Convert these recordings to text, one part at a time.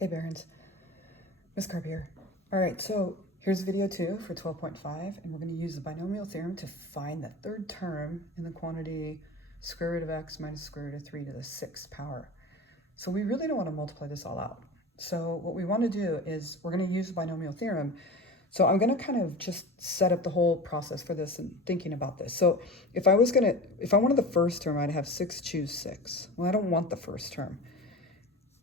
Hey Barons, Miss Carp here. All right, so here's video 2 for 12.5, and we're going to use the binomial theorem to find the third term in the quantity square root of x minus square root of 3 to the 6th power. So we really don't want to multiply this all out. So what we want to do is we're going to use the binomial theorem. So I'm going to kind of just set up the whole process for this and thinking about this. So if I wanted the first term, I'd have 6 choose 6. Well, I don't want the first term.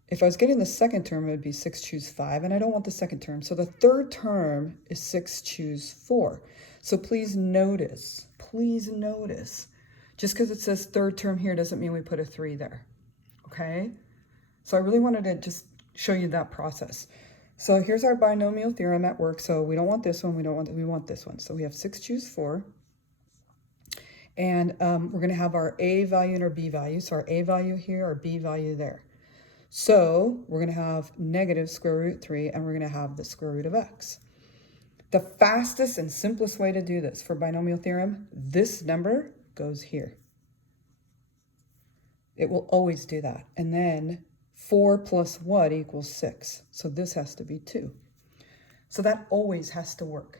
If I was getting the second term, it would be 6 choose 5, and I don't want the second term. So the third term is 6 choose 4. So please notice, just because it says third term here doesn't mean we put a 3 there, okay? So I really wanted to just show you that process. So here's our binomial theorem at work. So we don't want this one, we want this one. So we have 6 choose 4. And we're going to have our A value and our B value. So our A value here, our B value there. So we're going to have negative square root 3, and we're going to have the square root of x. The fastest and simplest way to do this for binomial theorem, this number goes here. It will always do that. And then 4 plus what equals 6. So this has to be 2. So that always has to work.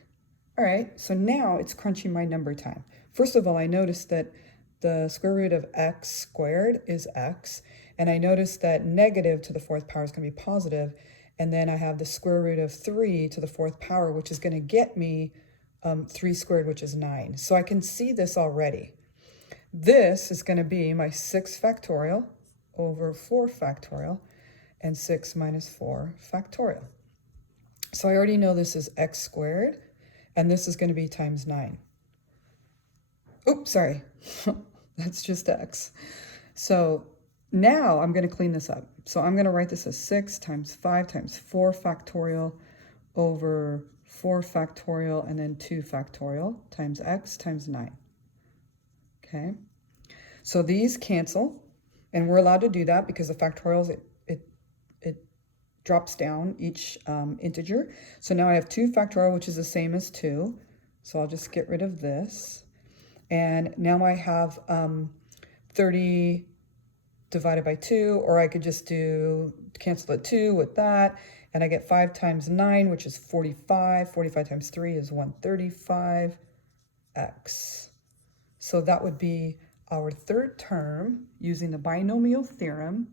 All right, so now it's crunching my number time. First of all, I noticed that the square root of x squared is x, and I noticed that negative to the 4th power is going to be positive, and then I have the square root of 3 to the 4th power, which is going to get me 3 squared, which is 9. So I can see this already. This is going to be my 6 factorial over 4 factorial, and 6 minus 4 factorial. So I already know this is x squared, and this is going to be times 9. Oops, sorry. That's just x. So now I'm going to clean this up. So I'm going to write this as 6 times 5 times 4 factorial over 4 factorial and then 2 factorial times x times 9. Okay. So these cancel, and we're allowed to do that because the factorials, it drops down each integer. So now I have 2 factorial, which is the same as 2. So I'll just get rid of this. And now I have 30 divided by 2, or I could just cancel the 2 with that, and I get 5 times 9, which is 45. 45 times 3 is 135x. So that would be our third term using the binomial theorem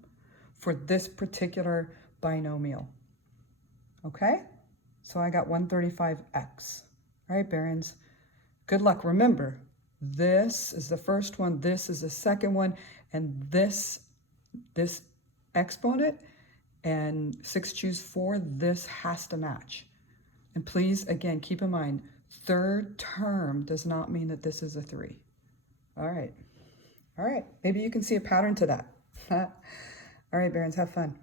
for this particular binomial. Okay? So I got 135x. All right, Barons. Good luck. Remember, this is the first one, this is the second one, and this exponent and 6 choose 4, this has to match. And please, again, keep in mind, third term does not mean that this is a 3. All right. Maybe you can see a pattern to that. All right, Barons, have fun.